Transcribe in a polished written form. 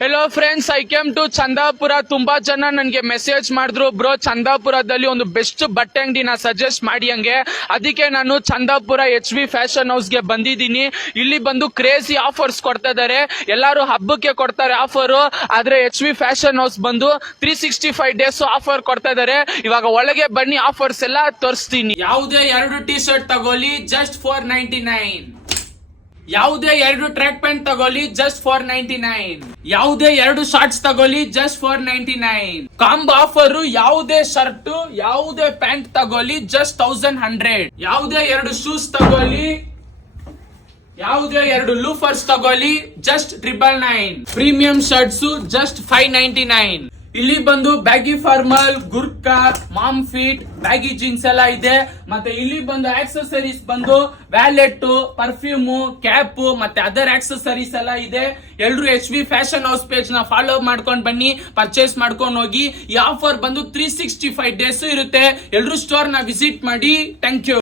Hello friends, I came to Chandapura. ತುಂಬಾ ಜನ ನನ್ಗೆ ಮೆಸೇಜ್ ಮಾಡಿದ್ರು, ಬ್ರೋ ಚಂದಾಪುರದಲ್ಲಿ ಒಂದು ಬೆಸ್ಟ್ ಬಟ್ಟೆ ಅಂಗಡಿನ ಸಜೆಸ್ಟ್ ಮಾಡಿ ಹಂಗೆ. ಅದಕ್ಕೆ ನಾನು ಚಂದಾಪುರ HV ಫ್ಯಾಷನ್ ಹೌಸ್ ಗೆ ಬಂದಿದ್ದೀನಿ. ಇಲ್ಲಿ ಬಂದು ಕ್ರೇಜಿ ಆಫರ್ಸ್ ಕೊಡ್ತಾ ಇದಾರೆ. ಎಲ್ಲಾರು ಹಬ್ಬಕ್ಕೆ ಕೊಡ್ತಾರೆ ಆಫರ್, ಆದ್ರೆ HV ಫ್ಯಾಷನ್ ಹೌಸ್ ಬಂದು 365 ಡೇಸ್ ಆಫರ್ ಕೊಡ್ತಾ ಇದಾರೆ. ಇವಾಗ ಒಳಗೆ ಬನ್ನಿ, ಆಫರ್ಸ್ ಎಲ್ಲ ತೋರಿಸ್ತೀನಿ. ಯಾವುದೇ 2 ಟಿ ಶರ್ಟ್ ತಗೊಳ್ಳಿ ಜಸ್ಟ್ 499. ಯಾವುದೇ 2 ಟ್ರ್ಯಾಕ್ ಪ್ಯಾಂಟ್ ತಗೊಳ್ಳಿ ಜಸ್ಟ್ 499. ಯಾವುದೇ 2 ಶಾರ್ಟ್ಸ್ ತಗೊಳ್ಳಿ ಜಸ್ಟ್ 499. ಕಾಂಬೋ ಆಫರ್, ಯಾವುದೇ ಶರ್ಟ್ ಯಾವುದೇ ಪ್ಯಾಂಟ್ ತಗೊಳ್ಳಿ ಜಸ್ಟ್ 1100. ಯಾವುದೇ 2 ಶೂಸ್ ತಗೊಳ್ಳಿ, ಯಾವುದೇ 2 ಲೂಫರ್ಸ್ ತಗೊಳ್ಳಿ ಜಸ್ಟ್ 999. Premium shirts just 599. ಇಲ್ಲಿ ಬಂದು baggy formal, Gurkha, mom fit, baggy jeans ಎಲ್ಲ ಇದೆ. ಮತ್ತೆ ಇಲ್ಲಿ ಬಂದು ಆಕ್ಸೆಸರೀಸ್ ಬಂದು ವ್ಯಾಲೆಟ್, ಪರ್ಫ್ಯೂಮ್, ಕ್ಯಾಪ್ ಮತ್ತೆ ಅದರ್ ಆಕ್ಸೆಸರೀಸ್ ಎಲ್ಲ ಇದೆ. ಎಲ್ರು HV ಫ್ಯಾಷನ್ ಹೌಸ್ ಪೇಜ್ ನ ಫಾಲೋ ಮಾಡ್ಕೊಂಡ್ ಬನ್ನಿ, ಪರ್ಚೇಸ್ ಮಾಡ್ಕೊಂಡು ಹೋಗಿ. ಈ ಆಫರ್ ಬಂದು 365 ಡೇಸ್ ಇರುತ್ತೆ. ಎಲ್ರು ಸ್ಟೋರ್ ನ ವಿಸಿಟ್ ಮಾಡಿ. Thank you.